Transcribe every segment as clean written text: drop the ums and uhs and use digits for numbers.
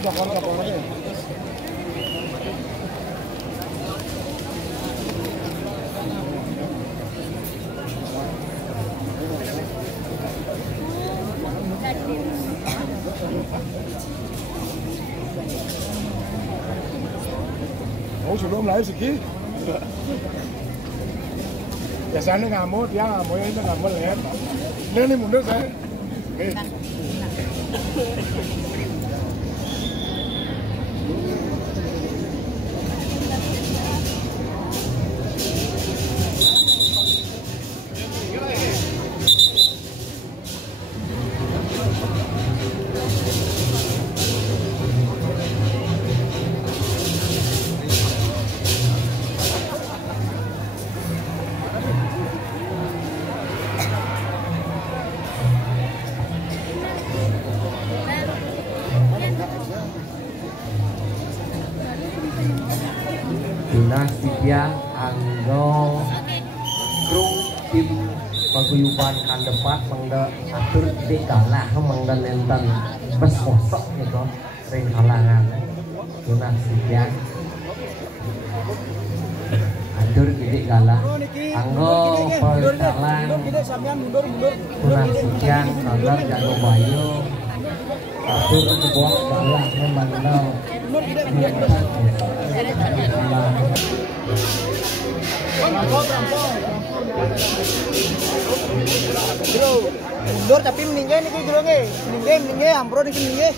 Oh, sebelum lahir segi. Biasanya ngamuk, dia ngamuk, ini ngamuk lihat. Ini mundur saya. Nih. Dinasikian anggo krung tim paguyuban kandepat mangda atur di kalah mangda nenten bes kosok gitu ring kalangan dinasikian atur di kalah anggo pertalan dinasikian kalah jago bayu atur sebuah kalah mangda mundur tapi meninggal nih dulu nih meninggal ampro di sini nih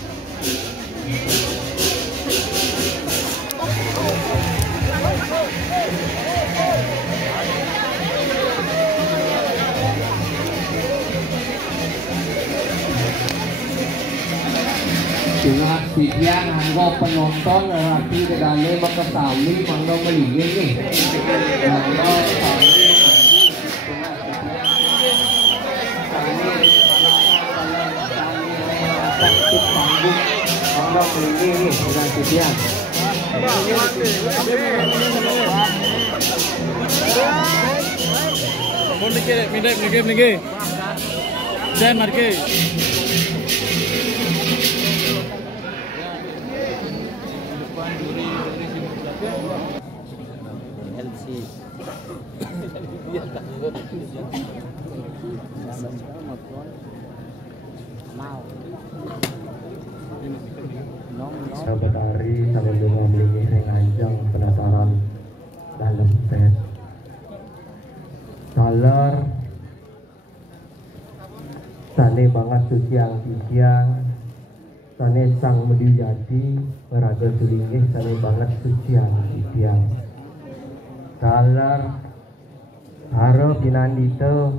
dengan siang anggo penonton rati dedane Bekasami mangga melingin nih mangga sami panggung mangga melingin nih dengan siang minggir jangan marke sahabat hari sambil bunga melingih renganjang penataran dalam set salar sane banget susiang titiang sane sang medi jadi meraga sulingih sane banget susiang titiang salar harap pinandito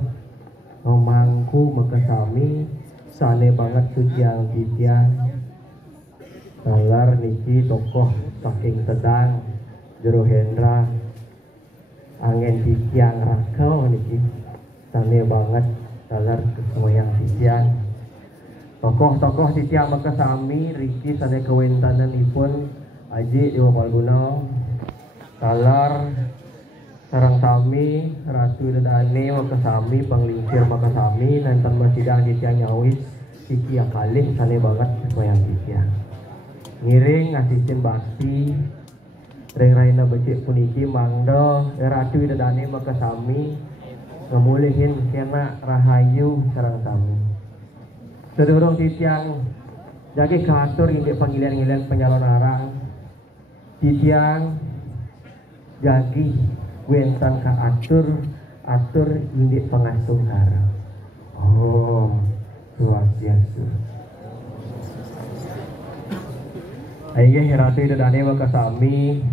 memangku Bekasami sane banget susiang titiang salar niki tokoh saking sedang Jero Hendra angin titiang rakau niki sane banget salar kesemayang titiang tokoh-tokoh titiang Bekasami Riki sane kewentananipun Aji Dewa Palguna salar sarang sami Ratu Dedane Bekasami Panglingsir Bekasami nanten Masjidang titiang nyawis Siki akalih sane banget kesemayang titiang ngiring ngasihin bakti ring raina becik puniki mangdo Ratu Dedane Bekasami ngemulihin kena rahayu sarang sami sedurung titiang jagi katur indik panggilan-panggilan penyalon arang titiang jagi wentan ka atur indik pengasuh arang oh swastiastu Aige Ratu Dedane Bekasami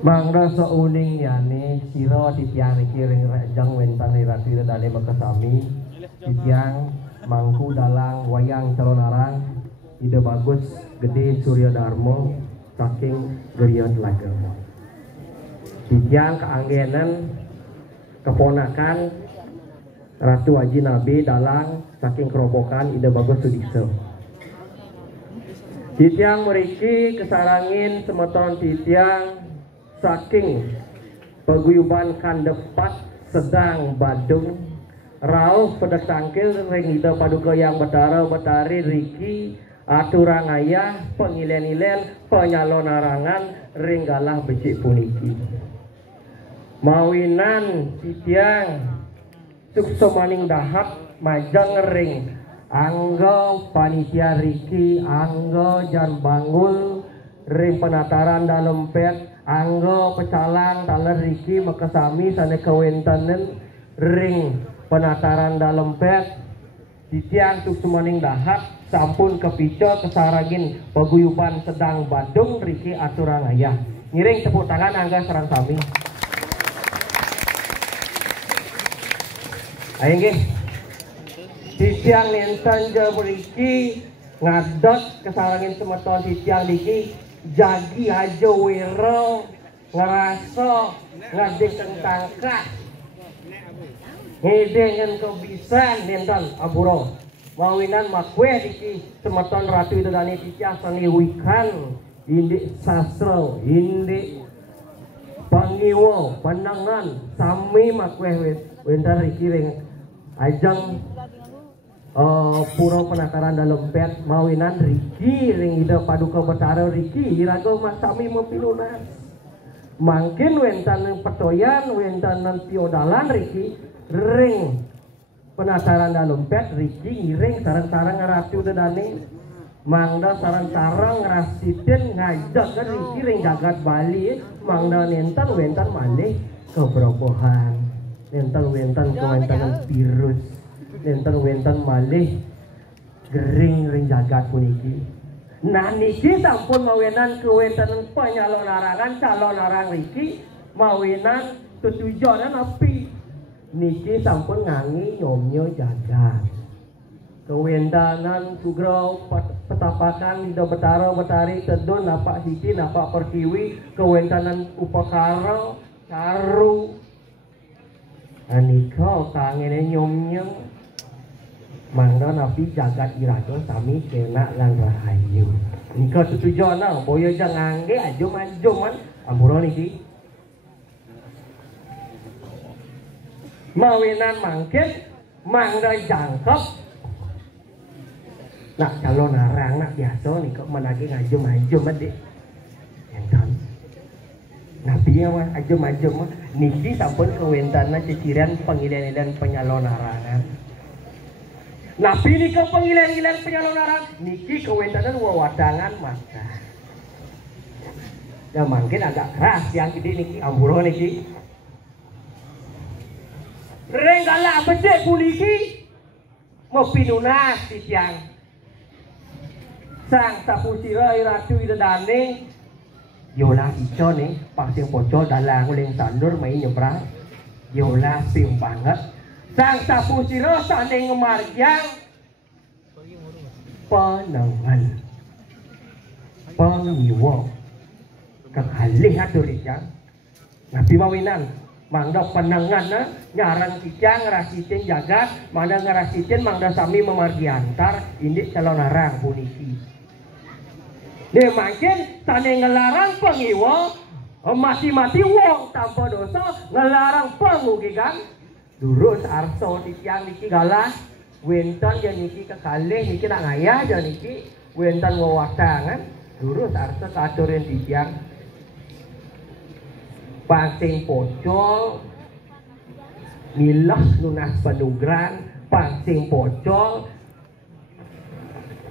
mangda seuning yani siro titiang niki ring rajang wentan Ratu Dedane Bekasami titiang mangku dalang wayang calon arang ide bagus gede Surya Darmo saking Geriot Lagemo titiang keanggenan keponakan Ratu Haji Nabi dalang saking kerobokan ide bagus Sudikso titiang meriki kesarangin semeton titiang saking paguyuban kandepat sedang Badung rauh pedak tangkil ring ida paduka yang betara betari Riki aturang ayah pengilen-ilen penyalon arangan ringgalah becik puniki mawinan titiang sukso maning dahak majang ring anggo panitia Riki anggo jan bangul ring penataran dalam pet anggo pecalang taler Riki makasami sana kawentanen ring penataran dalam pet titiang sukso maning dahak sampun kepico kesaragin paguyuban sedang Bandung Riki aturang ayah ngiring tepuk tangan angga serang sami ayo nggih titiang nenten jam Riki ngadot kesarangin semeton titiang niki jagi aja wiro ngeraso ngadeng tangka ngedengen kebisan nenten aburo mawinan makweh diki semeton ratu itu dani titiang sangiwikan indik sasro indik pangiwo pandangan sami makweh wentar Riki ring ajang puro penataran dalam pet mawinan Riki ring ida paduka betara Riki irago masami mempilunas mungkin wentan petoyan wentan piodalan Riki ring penataran dalam pet Riki ngiring sarang-sarang ngeratu dedane mangda sarang-sarang ngerasitin ngajak kan Riki ring jagat Bali mangda nentan wentan malih kebrobohan nentan wentan kewentangan virus nentan wentan malih gering ring jagat puniki nah niki sampun mawinan kewentanan penyalon arangan calon arang Riki mawinan tujuanan api niki sampun ngangi nyomyo jagat kewentanan sugro petapakan lido betara betari tedon napak siki napak pertiwi kewentanan upakara karu anika kangene nyomyo mangga napi jagat iraga sami kena lan rahayu nika tutujana boyo jang angge ajum-ajuman ampura niki mawinan mangkit mangga jangkep nak calon narang nak biasa nika menagi ngajum-ajum adik enten nabi mah ajum-ajum niki sampun kewentana ciciran pengilen-ilen penyalon narangan nabi nika pengilen-ilen penyalon narang niki kewentanan wawadangan maka ya mungkin agak keras yang gede niki ampura niki renggala becek puniki mau pinunas titiang sang sapusira ratu idadane yola ico nih pasir pocol dalang uleng sandur main nyebrang yola sim banget sang sapusira sane ngemarjang penangan pengiwo kekalih adurijang nabi mawinan mangda penangan nyarang cicang ngerasitin jagat mangda ngerasitin mangda sami memargiantar indik calon arang puniki dia makin tane ngelarang pengiwo mati-mati wong tanpa dosa ngelarang pengugikan durus arso titiang niki galah wentan ya niki kekalih niki nak ngayah ya niki wentan wawasangan durus arso katurin titiang pasing pocol milah lunas penugran pasing pocol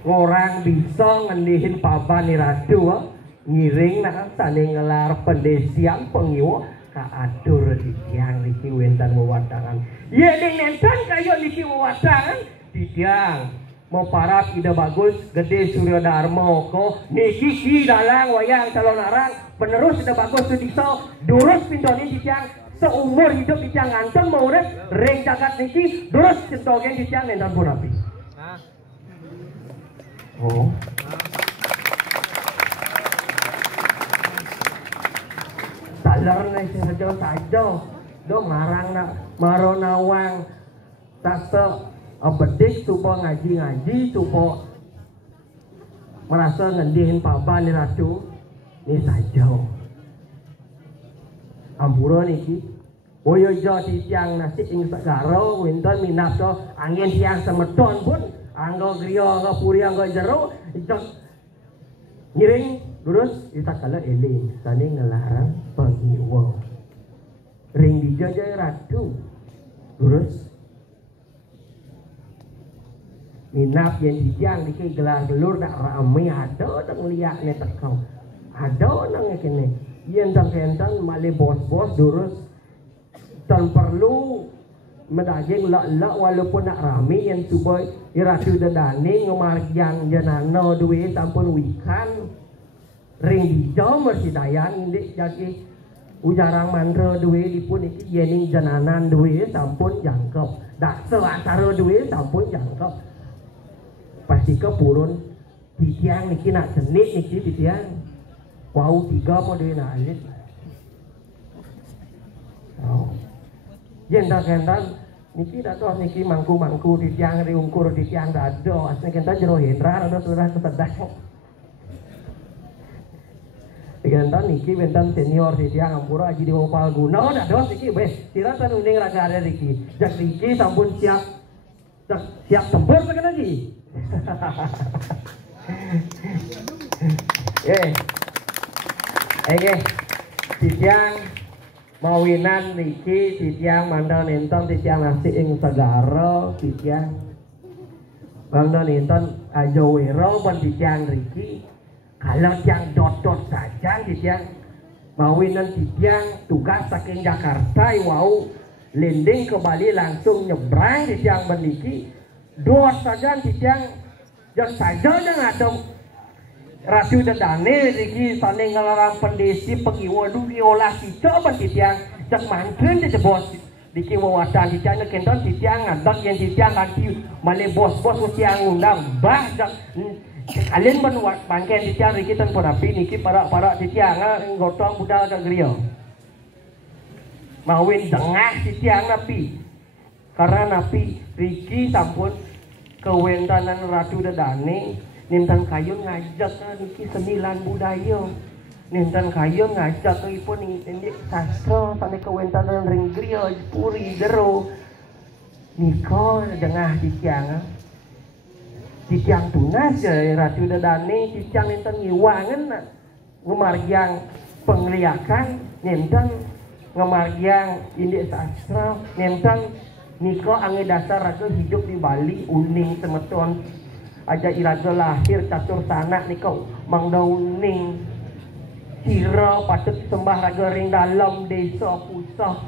orang bisa ngendihin paban ni ratu ngiring nak saling ngelar pendesian pengiwo kaatur titiang niki wentan wawasangan ye ding nentan kayo niki wawasangan titiang mau parap ide bagus gede Suryo Darmo ko niki ki dalang wayang calon arang penerus ide bagus sudiso durus pindoni titiang seumur hidup titiang nganton mau urip ring jagat niki durus centogen titiang nentan purapi oh talar nih saja do marang nak maro nawang tase abedik supaya ngaji-ngaji supaya merasa ngendihin papan ni ratu ni saja ampura niki boyo jo titiang nasi ing segaro winton minap do angin tiang semeton pun anggo griya anggo puri anggo jero icak ngiring lurus ita kala eling sane ngelarang pengiwa ring dijajah ratu lurus minap yang dijang dikit gelar gelur nak ramai ada tak ngeliat ni tekau ada nang kene yang tak kentang male bos-bos lurus tan perlu medajeng lak-lak walaupun nak rame yang suboi iratu dadane ngomarjang janano duwe sampun wikan ring dijau mersidayan indik jadi ujarang mantra duwe dipun iki yening jananan duwe sampun jangkep daksa acara duwe sampun jangkep pasti ke purun titiang niki nak cenit niki titiang wau 3 mo duwe nak alit yen dak kentan niki dados niki mangku-mangku titiang riungkur titiang dado asne kentan jero hendra ada surah kesedak Ikantan niki bentan senior titiang ampura aji di opal guna dados niki weh tiratan uning raga ada niki jak niki sampun siap tempur tekan lagi titiang mawinan niki titiang mandal nonton titiang nasi ing segara titiang mandal nonton ajo wero ban titiang riki kalau yang dot-dot saja titiang mawinan titiang tugas saking Jakarta wau lending ke Bali langsung nyebrang titiang meniki dot saja titiang yang saja yang ada Ratu dadane riki saling ngelarang pendesi pengiwa dugi olah kita ban titiang jak mantren de bos diki wawasan titiang kenton titiang ngadak yang titiang nanti male bos-bos titiang undang bah jak kalian menuat bangken titiang riki tan perapi niki para titiang gotong budal ka griya mawin dengah titiang napi karena napi riki sampun kewentanan Ratu dadane Nintan kayun ngajak niki senilan budaya. Nintan kayun ngajak ipun ini sastra sampai kewentanan ring griya puri jero. Niko dengah titiang. Titiang tunas ya Ratu dadane titiang nintan ngiwangan ngemarjang pengliakan nintan ngemarjang indik sastra nintan niko angin dasar raga hidup di Bali uning semeton aja iraga lahir catur sanak nih kau mang dauning sira patut sembah raga ring dalam desa pusah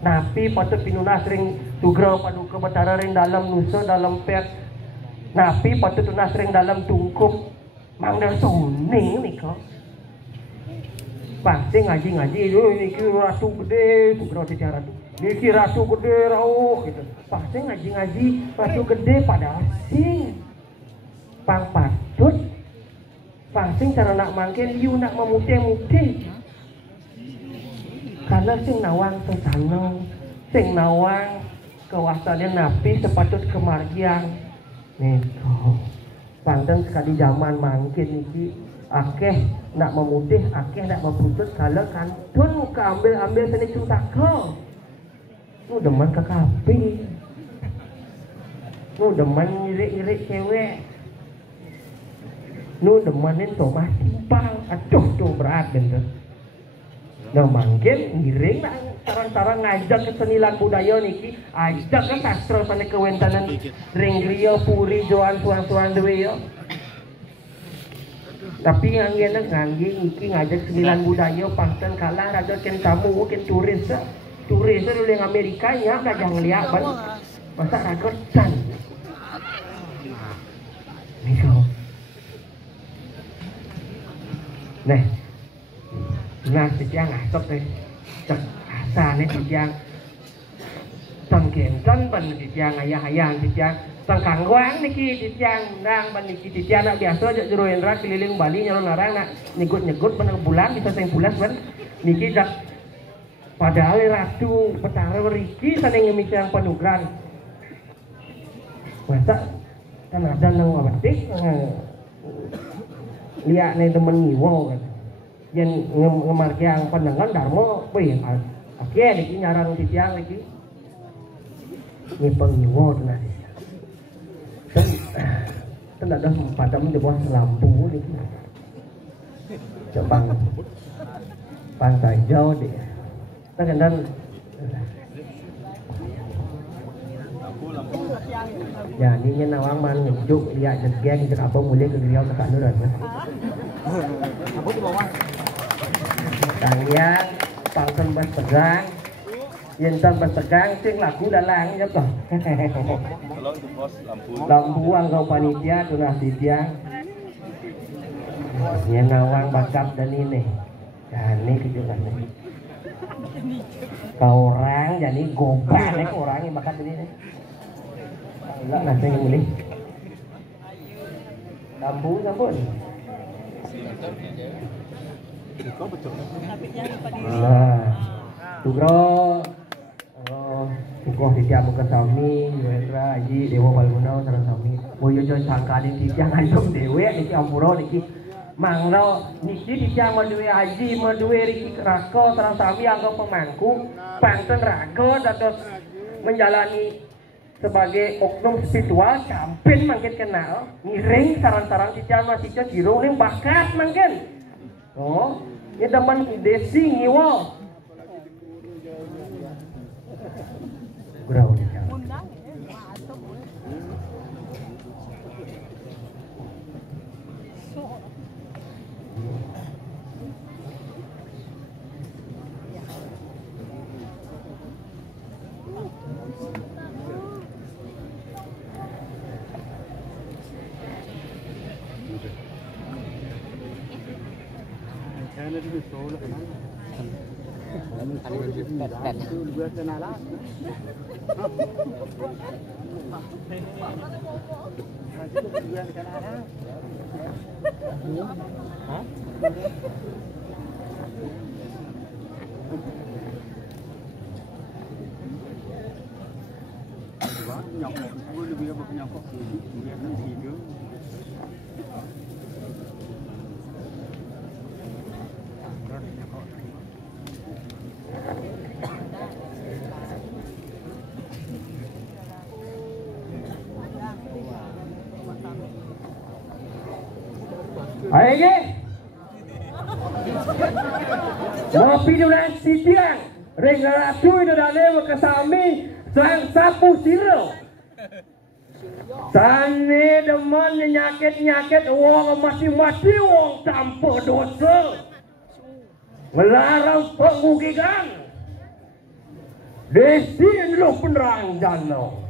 napi patut pinunas ring tugra paduka betara ring dalam nusa dalam pet napi patut tunas ring dalam tungkup mang dauning nih kau pasti ngaji niki ratu gede tugra bicara tuh niki ratu gede rauh gitu pasti ngaji ratu gede pada asing pang patut pangsing cara nak mangkin you nak memutih-mutih karena sing nawang sesana sing nawang kawasannya napi sepatut kemargian nego panten sekali zaman mangkin niki akeh nak memutih akeh nak memputus kalau kantun muka ambil seni cutaka nu demen ke kapi nu demen irik cewek nu demanin somah timpang aduh tuh berat bener nah mungkin ngiring nak sarang-sarang ngajak ke senilan budaya niki ajak ke sastra sana kewentanan ring griya puri joan suan-suan dewe yo tapi ngangge niki ngajak senilan budaya panten kalah ada ken tamu ken turis dulu yang Amerika ya gajah ngeliat ban masa ragotan niko nah titiang asap deh cek asane titiang tangkentan ban titiang ayah titiang tangkangwang niki titiang nang ban niki titiang nak biasa aja jero hendra keliling Bali nyalon larang nak nyegut ban bulan bisa sing bulan ban niki jak padahal ratu petara riki saling ngemisang penugran masa kan ada nang wabatik lihat nih temen ngiwo kan yang ngemarjang pandangan darmo wih oke niki nyarang titiang niki ini pengiwo nah ada padam di bawah lampu nih. Coba pantai jauh deh. Kadang ya ini nawang man ngejuk lihat jegeng jek apa mulai ke Riau tekan nuran. Apa di bawah? Tangyan pangton bas tegang. Yen tan bas tegang sing lagu dalang ya toh. Tolong itu pos lampu. Lampu angkau panitia donasi tiang. Yen nawang bakat dan ini. Nah, ini kejutan nih. Kau orang jadi gobak nih orang yang bakat ini nih. Enggak nanti yang milih. Lampu sampun. Nah, Tugro, Tukoh Ditya Muka Sami, Yohendra, Haji, Dewa Balmunau, Sarang Sami. Boyo Joy Sangkalin Ditya Ngandung Dewe, Niki Ampuro, Niki Mangro, Niki Ditya Maduwe Haji, Maduwe Riki Rako, Sarang Sami, Angkau Pemangku, Pangten Rako, dados menjalani sebagai oknum spiritual, campin mungkin kenal, ngiring sarang-sarang Ditya Masih Jiro, ini bakat mungkin. Oh, ini teman desi ngiwo. Berapa nih? Ayo, ngopi dulu si tiang, rengaratu itu dalam kesami, sang sapu siro. Sani demen nyakit wong mati wong tanpa dosa, melarang pengugikan. Desi adalah penerang danau.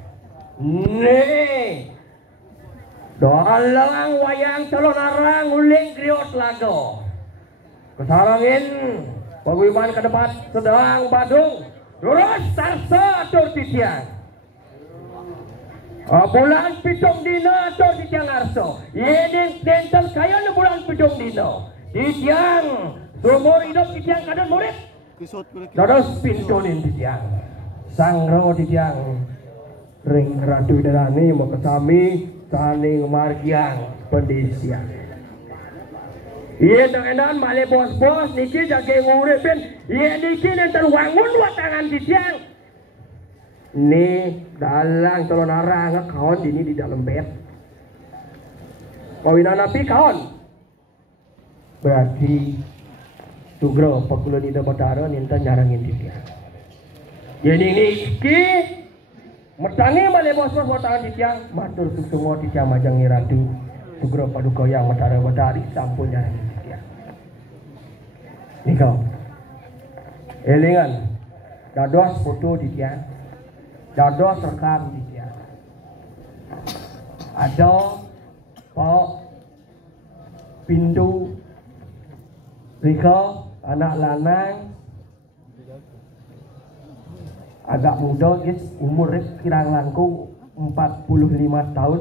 Nih. Doalang wayang calon arang uling kriot lago. Kesarangin paguyuban ke depan sedang Badung. Terus sarsa atur titiang. Bulan pitung dino atur titiang arso. Ini dental kaya na bulan pitung dino. Titiang sumur hidup titiang kadang murid. Terus pintunin titiang. Sangro titiang. Ring ratu darani mau kesami. Saling margiang pendisian. Iya tangan male bos-bos niki jaga nguripin. Iya niki nanti wangun watangan di tiang. Nih dalang calon arang kawan ini di dalam bed. Kawinan api kawan. Berarti Tugro pakulo di Batara ninta nyarangin di tiang. Jadi niki Mertangi male bos-bos watangan di tiang, matur suksungo di tiang majang ngiradu, Tugro paduka yang matara wadari sampun nyarang di tiang. Nikau, elingan, dados foto di tiang, dados rekam di tiang. Ada pok pindu, Rika anak lanang. Agak muda guys, umur kirang langkung 45 tahun.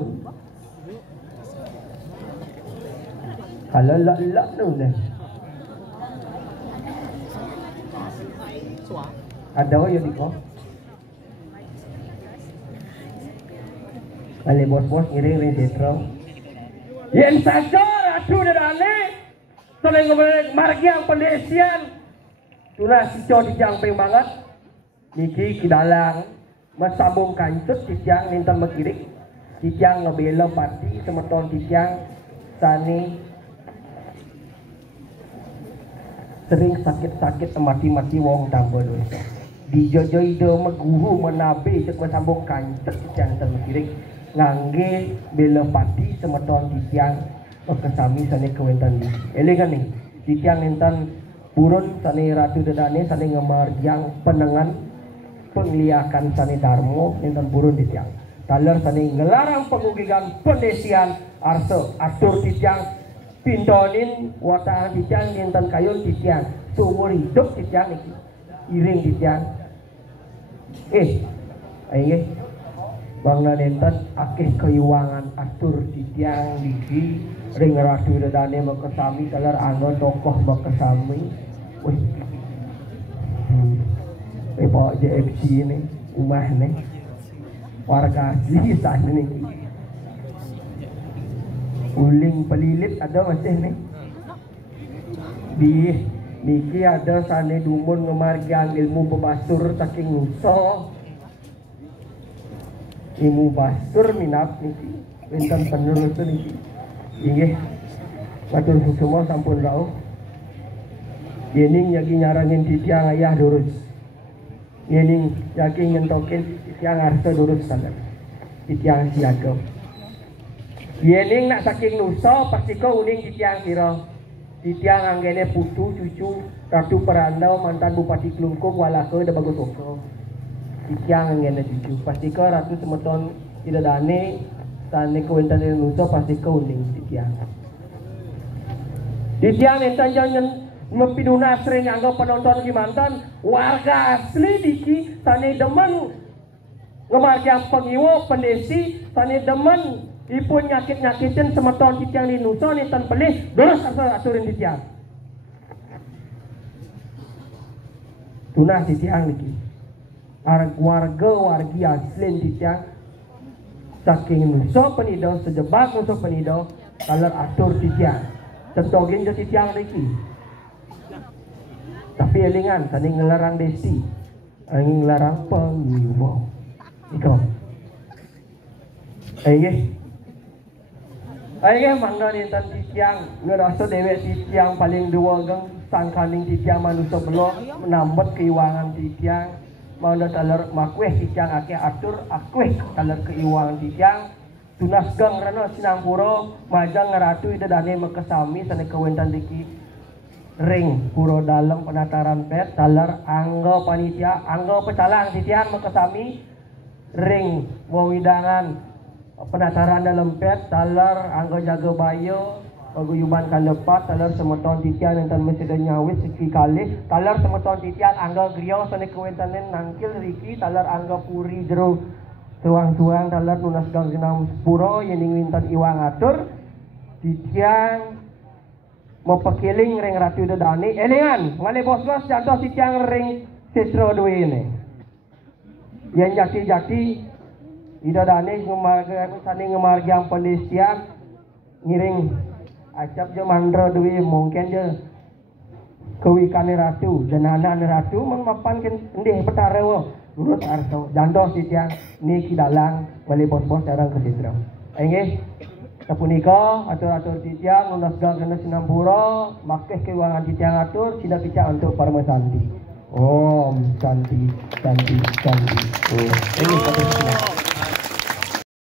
Kalau lak tu nih. Ada yang di kau? Kali bos-bos ngiring setro. Yang saja ratu darane. Tolong margiang pendesian. Tulah si Cok dijangping banget. Niki kidalang masambung kancet tijang nintan makirik titiang ngebela pati semeton titiang sani sering sakit-sakit mati-mati wong tambah dosa. Dijojo ide meguru menabe cek sambung kancet titiang terkiring ngangge bela pati semeton titiang kesami sani kewentan ni. Elegan nih titiang enten burun sani ratu dedane sani ngemarjang penengan pengliakan sani darmo enten burun titiang. Taler sani ngelarang pengugigan pendesian arse atur titiang pindonin watahan titiang enten kayun titiang seumur hidup titiang iki iring titiang ayo bangna nenten akeh keuangan atur titiang diki ring ratu dedane makesami taler anggo tokoh makesami wih Pak JFC ini umah nih warga asli sana nih uling pelilit ada masih nih di niki ada sana dumun ngemargian ilmu pebasur saking nuso ilmu basur minat niki enten penerus niki inggih matur semua sampun rauh yening yagi nyarangin titiang ayah durus yening yagi ngentokin titiang harta durus sana titiang siaga yening nak saking nusa pasti kau uning titiang kira titiang anggene putu cucu ratu perandau mantan bupati Klungkung walake da bagus oko titiang anggene cucu pasti kau ratu semeton ida dane tane kewentan nusa pasti kau uning titiang entan jangan mempiduna sering anggap penonton Kimantan warga asli diki tane demen ngemargiang pengiwo pendesi tane demen ipun nyakit-nyakitin semeton titiang di nusa ni tan pelih terus aturin titiang tunah titiang niki wargi asli titiang saking nusa penido sejebak nusa penido kalau atur titiang tentogin je titiang niki tapi elingan tadi ngelarang desi angin ngelarang pengiwo iko Ayo mangga nintan titiang ngerasa dewek titiang paling dua geng sangkaning titiang manusia belum menambah keuangan titiang mau taler makweh titiang ake atur akweh taler keuangan titiang tunas geng rana sinampuro majang ngeratu ida dane makesami sana kewentan diki ring puro dalam penataran pet taler anggo panitia anggo pecalang titiang makesami ring wawidangan penataran dalam pet taler anggo jaga bayo paguyuban kalepat taler semeton titian enten mesida nyawis seki kali taler semeton titian anggo griyo sane kewentanen nangkil riki taler anggo puri jero suang-suang taler nunas gang genam puro yening wintan iwang atur titian mau pekiling ring ratu dedani elingan ngale bos-bos jatuh titian ring sesro dua ini yang jati-jati ida dane ngemargiang pendestian ngiring acap je mandra duwi mungkin je kewikane ratu jenana ratu memapan kan ndeh petarewo urut arso jandos titiang niki dalang wali bos-bos jarang kesitra nggih sapunika atur-atur titiang nunas gang kena sinampura makeh keuangan titiang atur sida picak untuk Parma Santi Om Santi Santi Santi ini